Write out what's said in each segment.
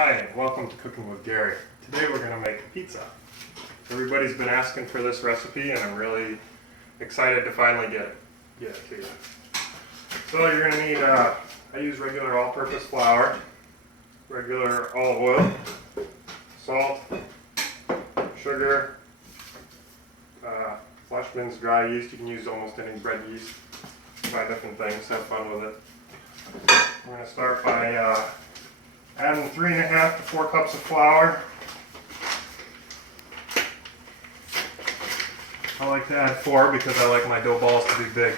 Hi, welcome to Cooking with Gary. Today we're going to make pizza. Everybody's been asking for this recipe and I'm really excited to finally get it to you. So you're going to need, I use regular all-purpose flour, regular olive oil, salt, sugar, Fleischmann's dry yeast. You can use almost any bread yeast. Try different things, have fun with it. We're going to start by adding 3.5 to 4 cups of flour. I like to add 4 because I like my dough balls to be big.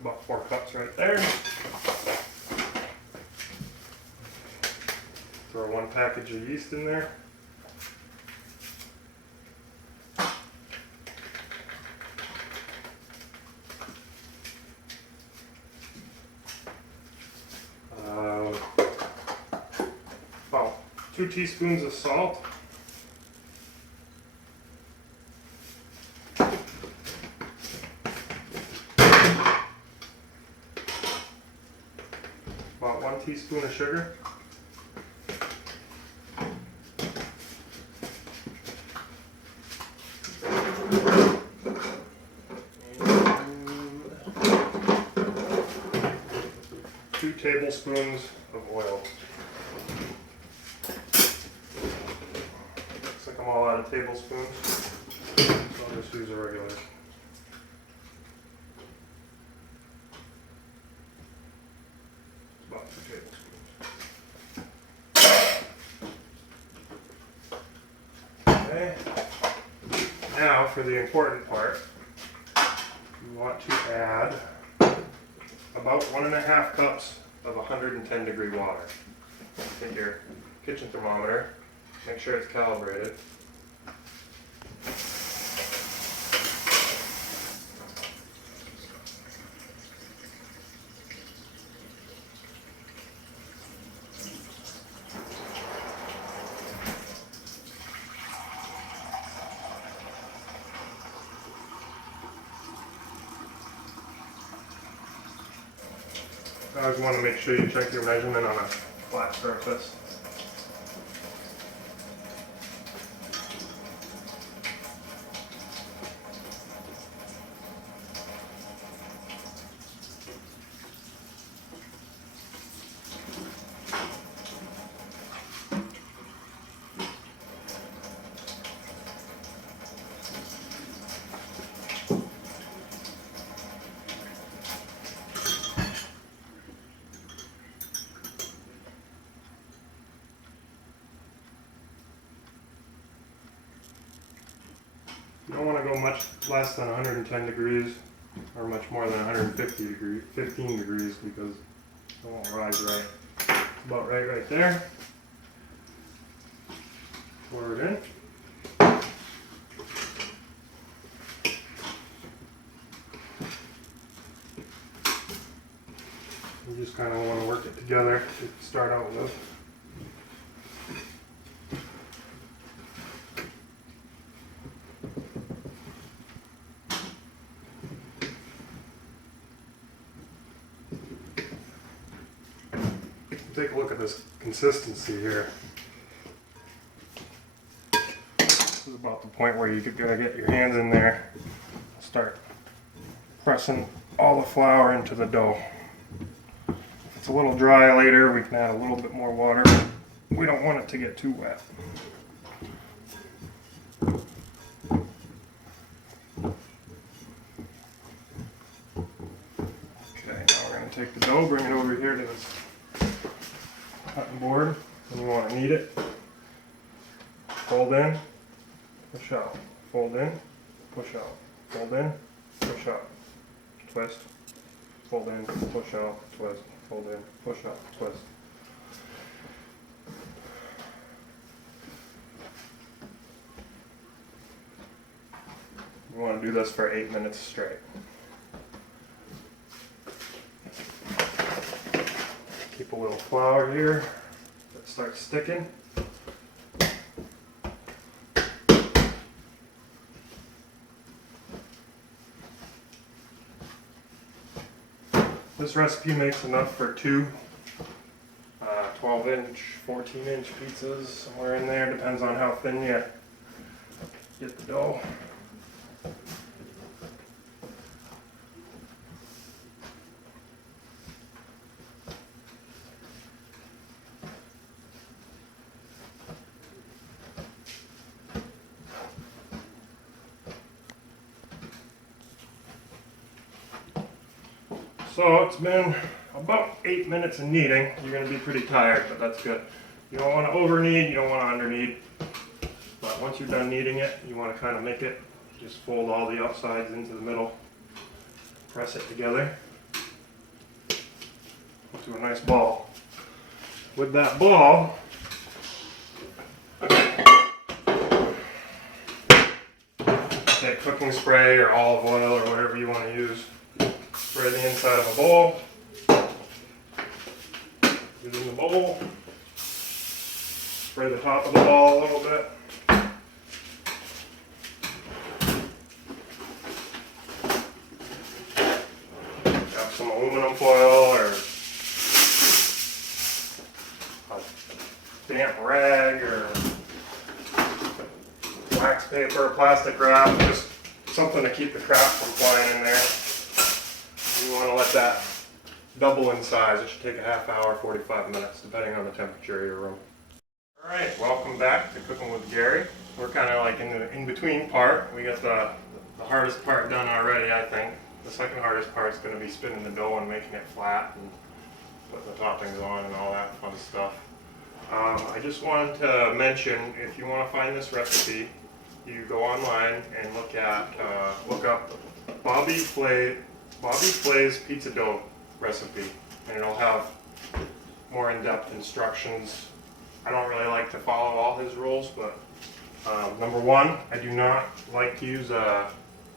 About 4 cups right there. Throw 1 package of yeast in there. About 2 teaspoons of salt. About 1 teaspoon of sugar. And 2 tablespoons of oil. Looks like I'm all out of tablespoons, so I'll just use a regular. About 2 tablespoons. Okay. Now for the important part, you want to add about 1.5 cups of 110 degree water. Take your kitchen thermometer, make sure it's calibrated. I always want to make sure you check your measurement on a flat surface. You don't want to go much less than 110 degrees or much more than 15 degrees because it won't rise right. It's about right there. Pour it in. You just kind of want to work it together to start out with. Take a look at this consistency here. This is about the point where you're gonna get your hands in there, start pressing all the flour into the dough. If it's a little dry later, we can add a little bit more water, but we don't want it to get too wet. Okay, now we're gonna take the dough, bring it over here to this cutting board, and you want to knead it. Fold in, push out. Fold in, push out. Fold in, push out. Twist. Fold in, push out, twist. Fold in, push out, twist. You want to do this for 8 minutes straight. Keep a little flour here to it starts sticking. This recipe makes enough for two 12-inch, 14-inch pizzas, somewhere in there. Depends on how thin you get the dough. So it's been about 8 minutes of kneading. You're going to be pretty tired, but that's good. You don't want to over knead, you don't want to under knead. But once you're done kneading it, you want to kind of make it, just fold all the outsides into the middle, press it together into a nice ball. With that ball, take cooking spray or olive oil or whatever you want to use. Spray the inside of a bowl. Get it in the bowl. Spray the top of the ball a little bit. Grab some aluminum foil or a damp rag or wax paper, plastic wrap, just something to keep the crap from flying in there. You want to let that double in size. It should take a half hour, 45 minutes, depending on the temperature of your room. Alright, welcome back to Cooking with Gary. We're kind of like in the in-between part. We got the hardest part done already, I think. The second hardest part is going to be spinning the dough and making it flat and putting the toppings on and all that fun stuff. I just wanted to mention, if you want to find this recipe, you go online and look up Bobby Flay's pizza dough recipe, and it'll have more in-depth instructions. I don't really like to follow all his rules, but number one, I do not like to use a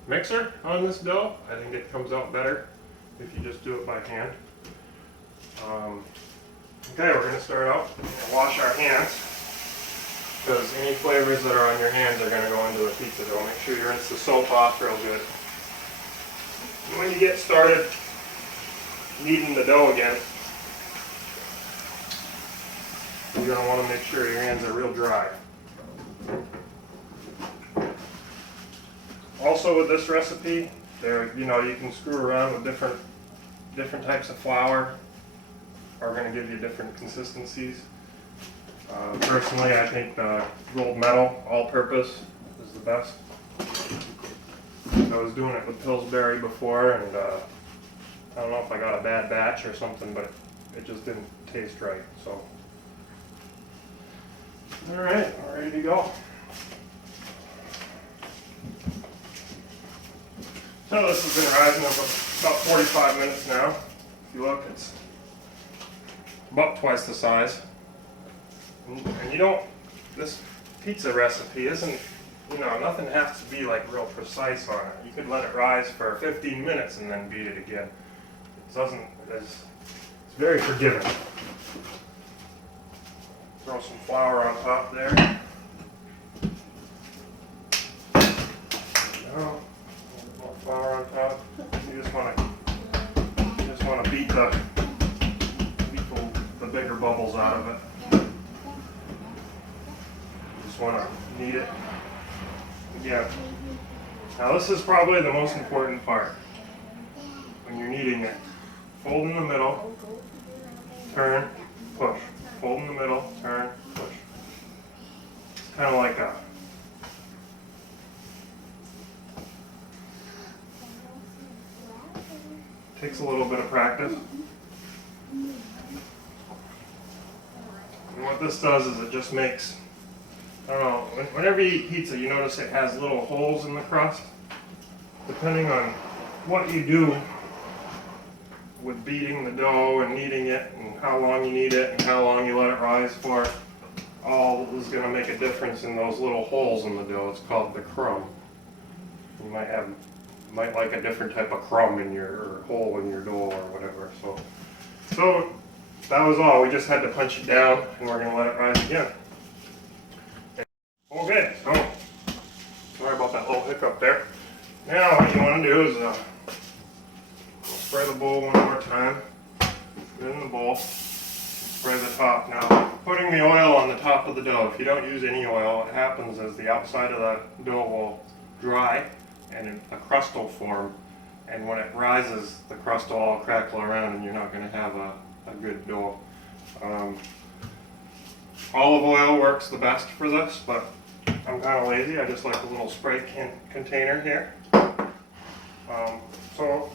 mixer on this dough. I think it comes out better if you just do it by hand. Okay, we're going to start out. We're going to wash our hands, because any flavors that are on your hands are going to go into the pizza dough. Make sure you rinse the soap off real good. And when you get started kneading the dough again, you're going to want to make sure your hands are real dry. Also with this recipe, you can screw around with different types of flour. Are going to give you different consistencies. Personally, I think the rolled metal all-purpose is the best. I was doing it with Pillsbury before, and I don't know if I got a bad batch or something, but it just didn't taste right. So, all right, we're ready to go. So this has been rising up about 45 minutes now. If you look, it's about twice the size. And this pizza recipe isn't, nothing has to be like real precise on it. You could let it rise for 15 minutes and then beat it again. It's very forgiving. Throw some flour on top there. Now, more flour on top. You just want to beat the bigger bubbles out of it. Just want to knead it again. Now this is probably the most important part when you're kneading it. Fold in the middle, turn, push. Fold in the middle, turn, push. It's kind of like a takes a little bit of practice. And what this does is it just makes, I don't know, whenever you eat pizza, you notice it has little holes in the crust. Depending on what you do with beating the dough and kneading it, and how long you knead it, and how long you let it rise for, all is going to make a difference in those little holes in the dough. It's called the crumb. You might like a different type of crumb in your, or hole in your dough or whatever. So that was all. We just had to punch it down, and we're going to let it rise again. Okay, so sorry about that little hiccup there. Now what you want to do is spray the bowl one more time. Put it in the bowl. Spray the top. Now, putting the oil on the top of the dough. If you don't use any oil, what happens is the outside of the dough will dry and a crust will form. And when it rises, the crust will all crackle around and you're not going to have a good dough. Olive oil works the best for this, but I'm kind of lazy. I just like a little spray container here. So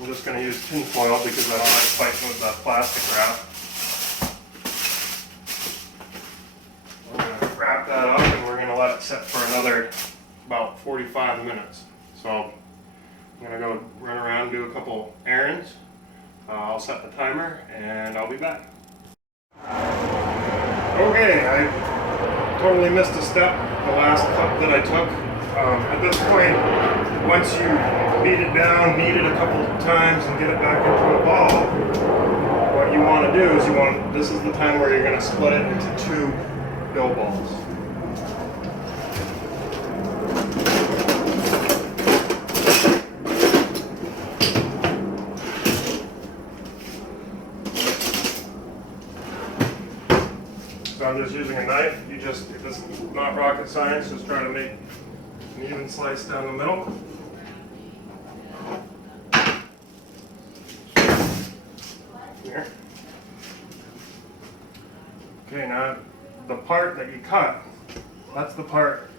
I'm just going to use tin foil because I don't like fighting with the plastic wrap. We're going to wrap that up and we're going to let it sit for another about 45 minutes. So I'm going to go run around and do a couple errands. I'll set the timer and I'll be back. Okay, I totally missed a step, the last cup that I took. At this point, once you beat it down, knead it a couple times and get it back into a ball, what you want to do is this is the time where you're going to split it into 2 dough balls. So I'm just using a knife. If it's not rocket science, just try to make an even slice down the middle. Here. Okay, now the part that you cut, that's the part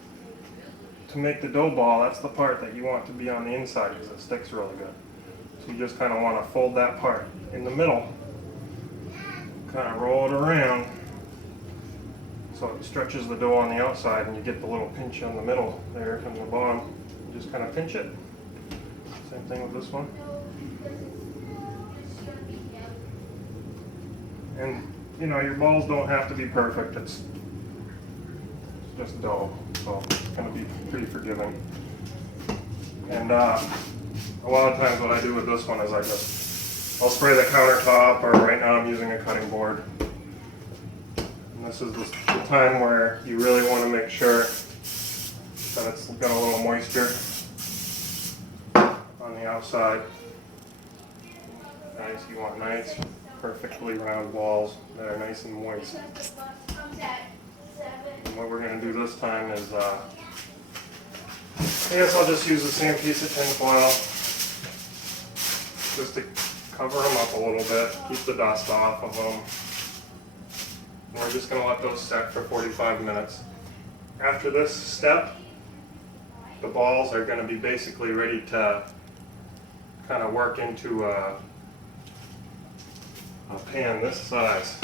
to make the dough ball, that's the part that you want to be on the inside because it sticks really good. So you just kind of want to fold that part in the middle, kind of roll it around so it stretches the dough on the outside and you get the little pinch on the middle there from the bottom. You just kind of pinch it. Same thing with this one. And you know, your balls don't have to be perfect. It's just dough, so it's going to be pretty forgiving. And a lot of times what I do with this one is I'll spray the countertop, or right now I'm using a cutting board. And this is the time where you really want to make sure that it's got a little moisture on the outside. Nice, you want nice, perfectly round balls that are nice and moist. And what we're going to do this time is, I guess I'll just use the same piece of tin foil just to cover them up a little bit, keep the dust off of them. And we're just going to let those set for 45 minutes. After this step, the balls are going to be basically ready to kind of work into a pan this size.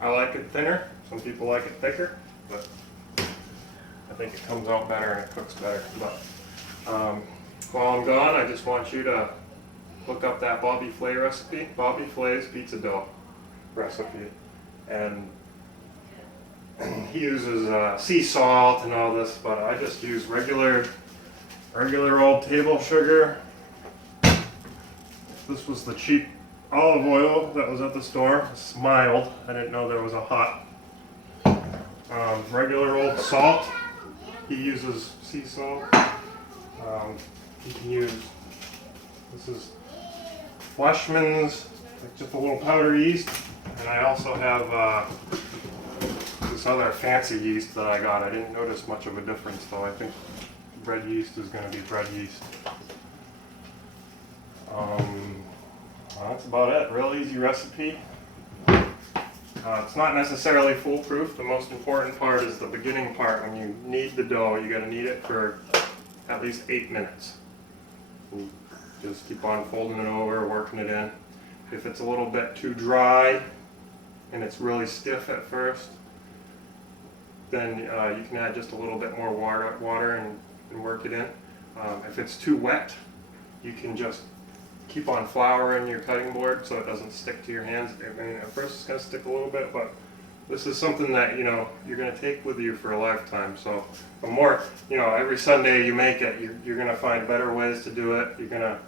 I like it thinner, some people like it thicker, but I think it comes out better and it cooks better. But while I'm gone, I just want you to look up that Bobby Flay recipe, Bobby Flay's pizza dough recipe. And he uses sea salt and all this, but I just use regular old table sugar. This was the cheap olive oil that was at the store. It's mild. I didn't know there was a hot. Regular old salt. He uses sea salt. You can use, this is Fleischmann's, like just a little powder yeast. And I also have this other fancy yeast that I got. I didn't notice much of a difference though. I think bread yeast is going to be bread yeast. That's about it. Real easy recipe. It's not necessarily foolproof. The most important part is the beginning part. When you knead the dough, you got to knead it for at least 8 minutes. And just keep on folding it over, working it in. If it's a little bit too dry and it's really stiff at first, then you can add just a little bit more water and work it in. If it's too wet, you can just keep on flouring your cutting board so it doesn't stick to your hands. I mean, at first it's going to stick a little bit, but this is something that you're going to take with you for a lifetime. So the more, every Sunday you make it, you're going to find better ways to do it. You're going to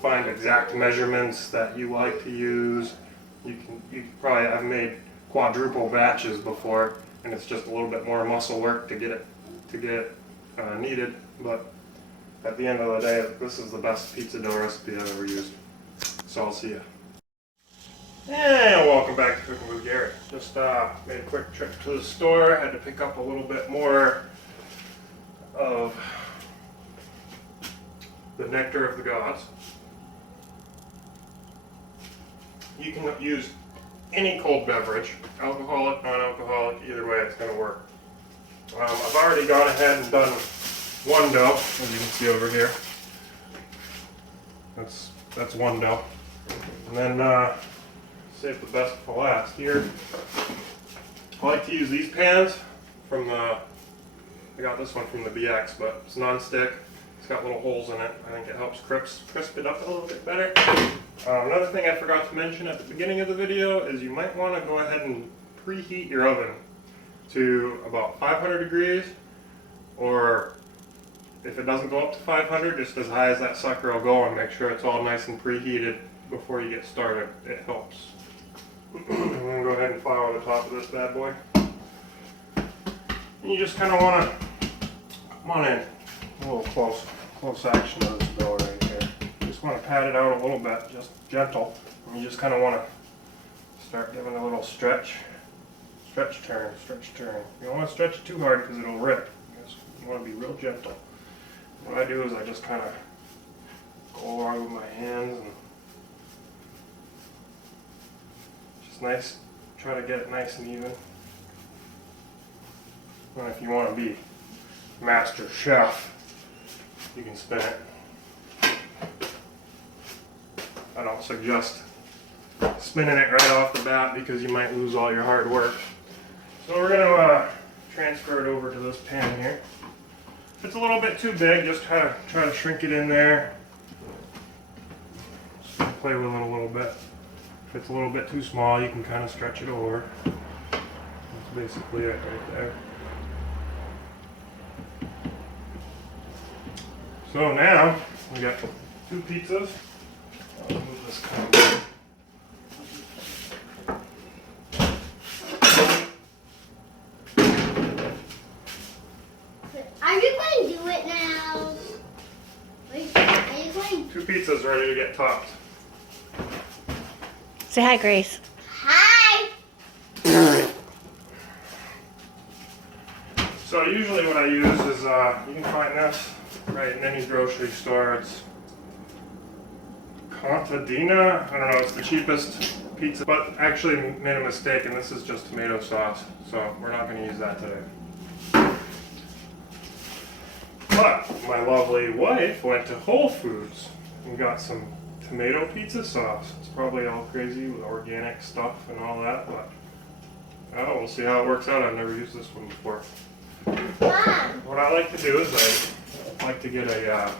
find exact measurements that you like to use. I've made quadruple batches before, and it's just a little bit more muscle work to get it kneaded. But at the end of the day, this is the best pizza dough recipe I've ever used. So I'll see you. And welcome back to Cooking with Gary. Just made a quick trip to the store. Had to pick up a little bit more of the nectar of the gods. You can use any cold beverage, alcoholic, non-alcoholic, either way it's going to work. I've already gone ahead and done one dough, as you can see over here. That's one dough. And then save the best for last here. I like to use these pans from I got this one from the BX, but it's non-stick. It's got little holes in it. I think it helps crisp it up a little bit better. Another thing I forgot to mention at the beginning of the video is you might want to go ahead and preheat your oven to about 500 degrees, or if it doesn't go up to 500, just as high as that sucker will go, and make sure it's all nice and preheated before you get started. It helps. I'm going to go ahead and flour the top of this bad boy. And you just kind of want to come on in. A little close action of this dough right here. Just want to pat it out a little bit, just gentle. And you just kind of want to start giving a little stretch, turn. You don't want to stretch it too hard because it'll rip. You want to be real gentle. What I do is I just kind of go along with my hands and just nice. Try to get it nice and even. And if you want to be master chef, you can spin it. I don't suggest spinning it right off the bat because you might lose all your hard work. So we're going to transfer it over to this pan here. If it's a little bit too big, just try to shrink it in there. Just play with it a little bit. If it's a little bit too small, you can kind of stretch it over. That's basically it right there. So now we got 2 pizzas. I'll move this kind of. Are you going to do it now? Are you going 2 pizzas ready to get topped. Say hi, Grace. Hi! So usually what I use is, you can find this right in any grocery store. It's Contadina. I don't know, it's the cheapest pizza, but actually made a mistake, and this is just tomato sauce, so we're not going to use that today. But my lovely wife went to Whole Foods and got some tomato pizza sauce. It's probably all crazy with organic stuff and all that, but we'll see how it works out. I've never used this one before. Mom, What I like to do is I like to get a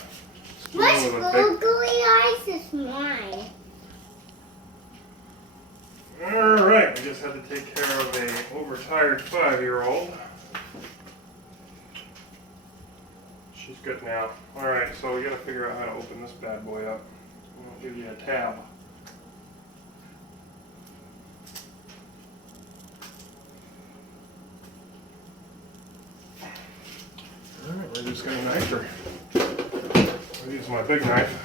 spoon what's with a big... googly eyes is mine? Alright, we just had to take care of a overtired 5-year-old. She's good now. Alright, so we gotta figure out how to open this bad boy up. I'll give you a tab. Alright, we're just gonna knife her. I'll use my big knife.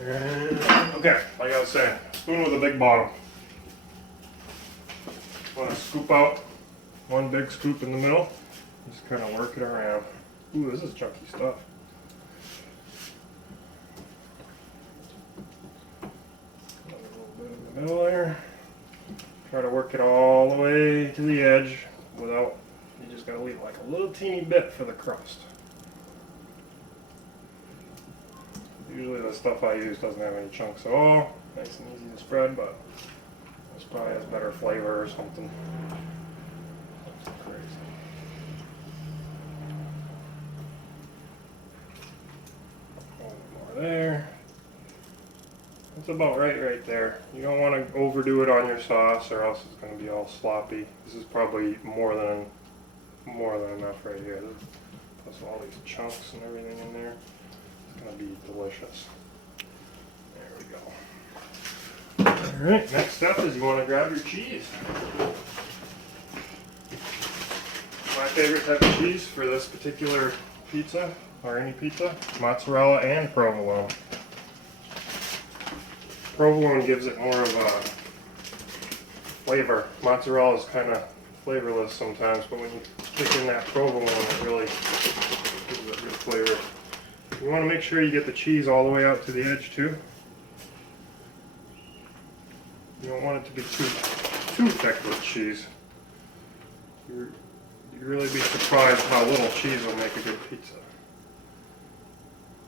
And, okay, like I was saying, spoon with a big bottom. Want to scoop out one big scoop in the middle. Just kind of work it around. Ooh, this is chunky stuff. Another little bit in the middle there. Try to work it all the way to the edge without, you just gotta leave like a little teeny bit for the crust. Usually the stuff I use doesn't have any chunks at all. Nice and easy to spread, but this probably has better flavor or something. That's crazy. A little more there. That's about right there. You don't want to overdo it on your sauce or else it's going to be all sloppy. This is probably more than enough right here. plus all these chunks and everything in there. It's gonna be delicious. There we go. All right, next up is you want to grab your cheese. My favorite type of cheese for this particular pizza, or any pizza, mozzarella and provolone. Provolone gives it more of a flavor. Mozzarella is kind of flavorless sometimes, but when you stick in that provolone, it really gives it good flavor. You want to make sure you get the cheese all the way out to the edge too. You don't want it to be too thick with cheese. You'd really be surprised how little cheese will make a good pizza.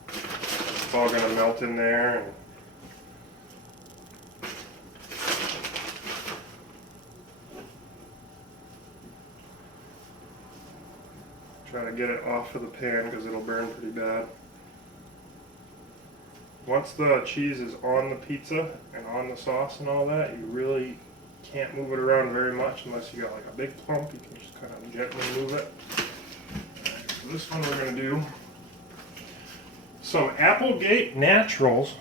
It's all going to melt in there. And try to get it off of the pan because it'll burn pretty bad. Once the cheese is on the pizza and on the sauce and all that, you really can't move it around very much unless you got like a big plump. You can just kind of gently move it. Alright, so this one we're going to do some Applegate Naturals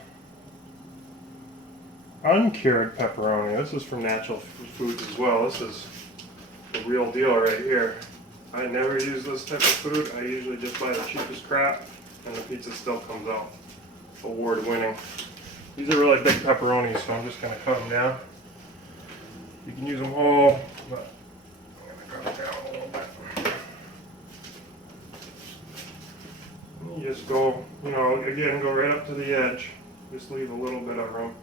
uncured pepperoni. This is from Natural Foods as well. This is the real deal right here. I never use this type of food. I usually just buy the cheapest crap, and the pizza still comes out award-winning. These are really big pepperonis, so I'm just going to cut them down. You can use them whole, but I'm going to cut them down a little bit. You just go, you know, again, go right up to the edge. Just leave a little bit of room.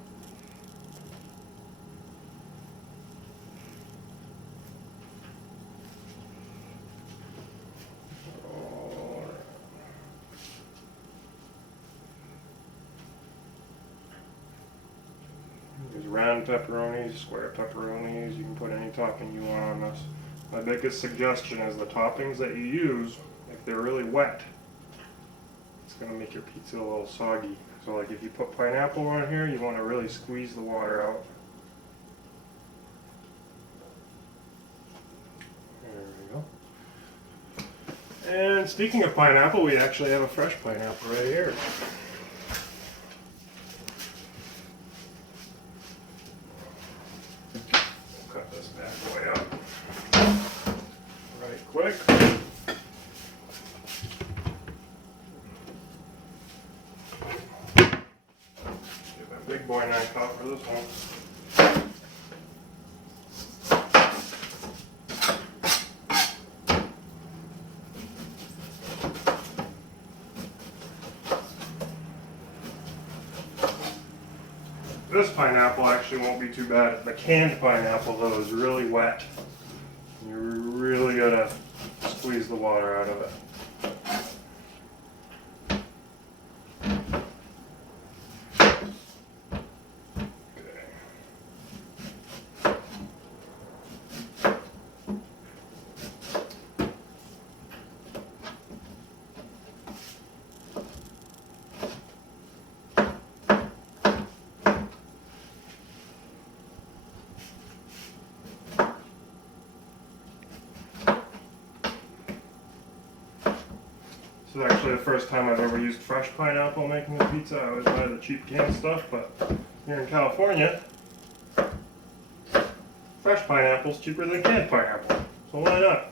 Round pepperonis, square pepperonis, you can put any topping you want on this. My biggest suggestion is the toppings that you use, if they're really wet, it's going to make your pizza a little soggy. So like if you put pineapple on here, you want to really squeeze the water out. There we go. And speaking of pineapple, we actually have a fresh pineapple right here. Cut this bad boy up right quick. Get that big boy knife out for this one. This pineapple actually won't be too bad. The canned pineapple though is really wet. You really gotta squeeze the water out of it. This is actually the first time I've ever used fresh pineapple making a pizza. I always buy the cheap canned stuff, but here in California, fresh pineapple is cheaper than canned pineapple. So why not?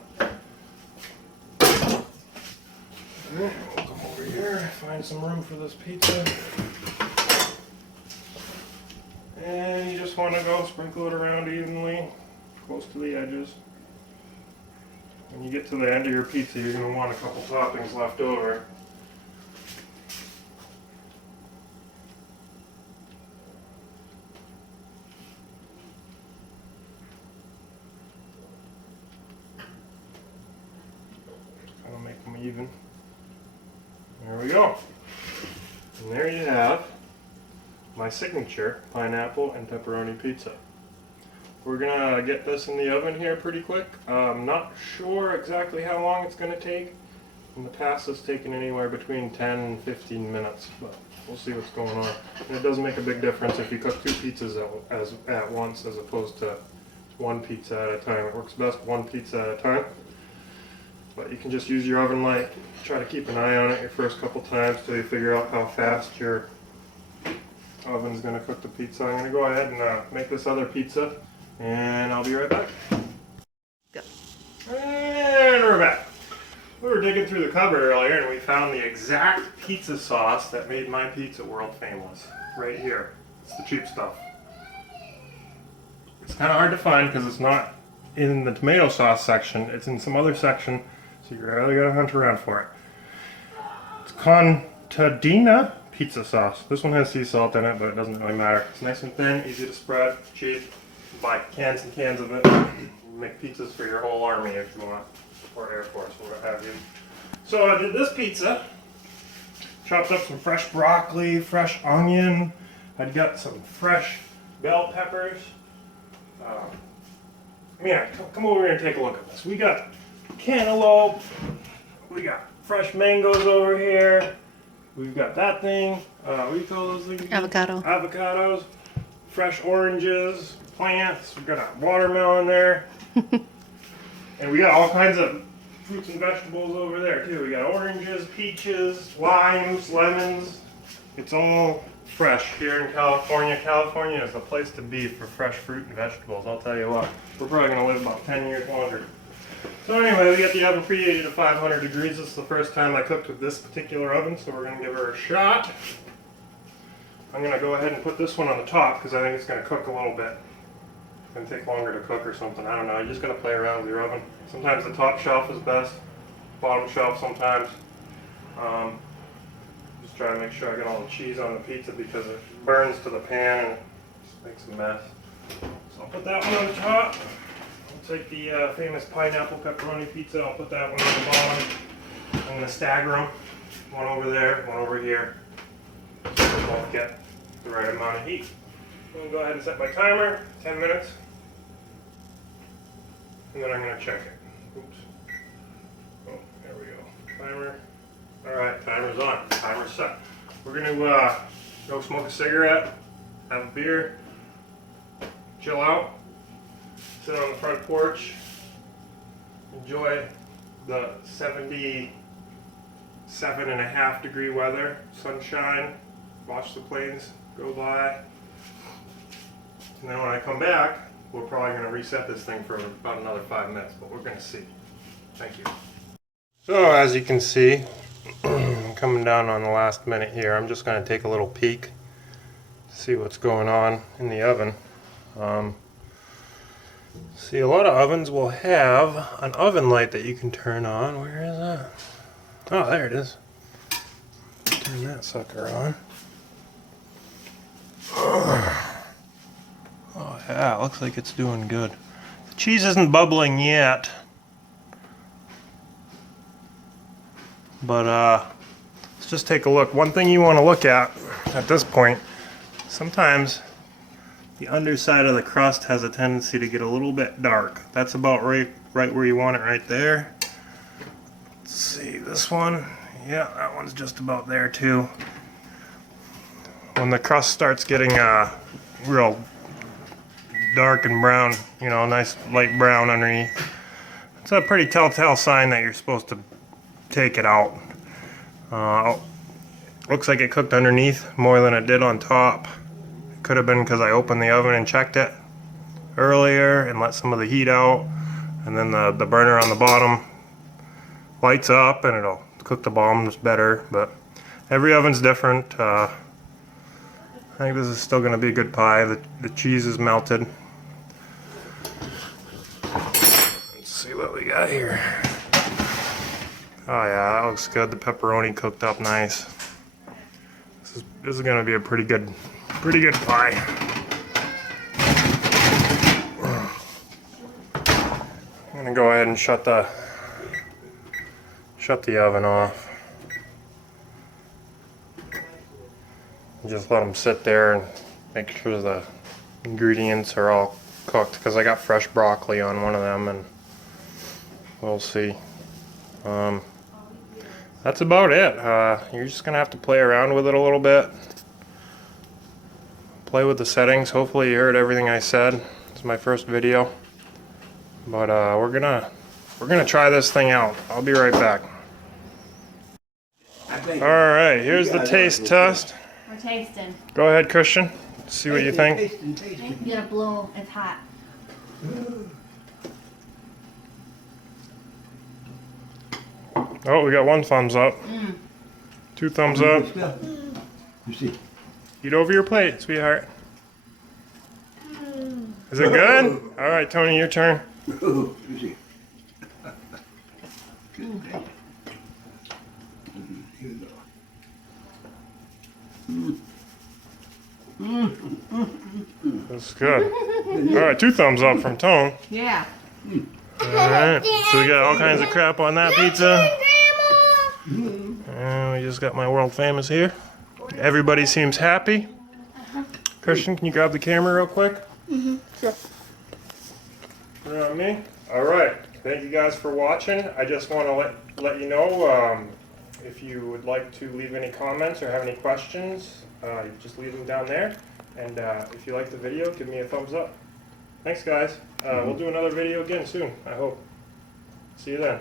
Alright, we'll come over here, find some room for this pizza. And you just want to go sprinkle it around evenly, close to the edges. When you get to the end of your pizza, you're going to want a couple toppings left over. Kind of make them even. There we go. And there you have my signature pineapple and pepperoni pizza. We're gonna get this in the oven here pretty quick. I'm not sure exactly how long it's gonna take. In the past it's taken anywhere between 10 and 15 minutes, but we'll see what's going on. And it does make a big difference if you cook two pizzas at once as opposed to one pizza at a time. It works best one pizza at a time. But you can just use your oven light. Try to keep an eye on it your first couple times till you figure out how fast your oven's gonna cook the pizza. I'm gonna go ahead and make this other pizza, and I'll be right back. Go. And we're back. We were digging through the cupboard earlier and we found the exact pizza sauce that made my pizza world famous. Right here. It's the cheap stuff. It's kind of hard to find because it's not in the tomato sauce section. It's in some other section, so you really gotta hunt around for it. It's Contadina pizza sauce. This one has sea salt in it, but it doesn't really matter. It's nice and thin, easy to spread, cheap. Buy cans and cans of it. Make pizzas for your whole army if you want, or Air Force, or what have you. So I did this pizza. Chopped up some fresh broccoli, fresh onion. I'd got some fresh bell peppers. Come over here and take a look at this. We got cantaloupe. We got fresh mangoes over here. We've got that thing. What do you call those things? Avocado. Avocados. Fresh oranges, plants. We've got a watermelon there. And we got all kinds of fruits and vegetables over there too. We got oranges, peaches, limes, lemons. It's all fresh here in California. California is the place to be for fresh fruit and vegetables, I'll tell you what. We're probably going to live about 10 years longer. So anyway, we got the oven preheated to 500 degrees. This is the first time I cooked with this particular oven, so we're going to give her a shot. I'm going to go ahead and put this one on the top because I think it's going to cook a little bit. It's going to take longer to cook or something. I don't know. You just got to play around with your oven. Sometimes the top shelf is best, bottom shelf sometimes. Just try to make sure I get all the cheese on the pizza because it burns to the pan and it just makes a mess. So I'll put that one on the top. I'll take the famous pineapple pepperoni pizza. I'll put that one on the bottom. I'm going to stagger them. One over there, one over here. So they both get the right amount of heat. I'm going to go ahead and set my timer, 10 minutes. And then I'm going to check it. Oops. Oh, there we go. Timer. Alright, timer's on. Timer's set. We're going to go smoke a cigarette, have a beer, chill out, sit on the front porch, enjoy the 77.5 degree weather, sunshine, watch the planes go by. And then when I come back, we're probably going to reset this thing for about another 5 minutes, but we're going to see. Thank you. So as you can see, I'm coming down on the last minute here. I'm just going to take a little peek, see what's going on in the oven. See, a lot of ovens will have an oven light that you can turn on. Where is that? Oh, there it is. Turn that sucker on. Oh yeah, it looks like it's doing good. The cheese isn't bubbling yet. But let's just take a look. One thing you want to look at this point, sometimes the underside of the crust has a tendency to get a little bit dark. That's about right where you want it, right there. Let's see, this one, yeah, that one's just about there too. When the crust starts getting real dark and brown, you know, nice light brown underneath, it's a pretty telltale sign that you're supposed to take it out. Looks like it cooked underneath more than it did on top. It could have been because I opened the oven and checked it earlier and let some of the heat out, and then the burner on the bottom lights up and it'll cook the bombs better. But every oven's different. I think this is still going to be a good pie. The cheese is melted. Let's see what we got here. Oh yeah, that looks good. The pepperoni cooked up nice. This is going to be a pretty good pie. I'm going to go ahead and shut the oven off. Just let them sit there and make sure the ingredients are all cooked, because I got fresh broccoli on one of them, and we'll see. That's about it. You're just gonna have to play around with it a little bit, play with the settings. Hopefully you heard everything I said. It's my first video, but we're gonna We're gonna try this thing out. I'll be right back. All right, here's the taste test. We're tasting. Go ahead, Christian. See what you think. You gotta blow. It's hot. Oh, we got one thumbs up. 2 thumbs up. You see. Eat over your plate, sweetheart. Is it good? All right, Tony, your turn. You see. That's good. All right, 2 thumbs up from Tone. Yeah. All right, so we got all kinds of crap on that pizza. And we just got my world famous here. Everybody seems happy. Christian, can you grab the camera real quick? Sure. Put it on me. All right. Thank you guys for watching. I just want to let you know if you would like to leave any comments or have any questions, just leave them down there. And if you like the video, give me a thumbs up. Thanks, guys. We'll do another video again soon, I hope. See you then.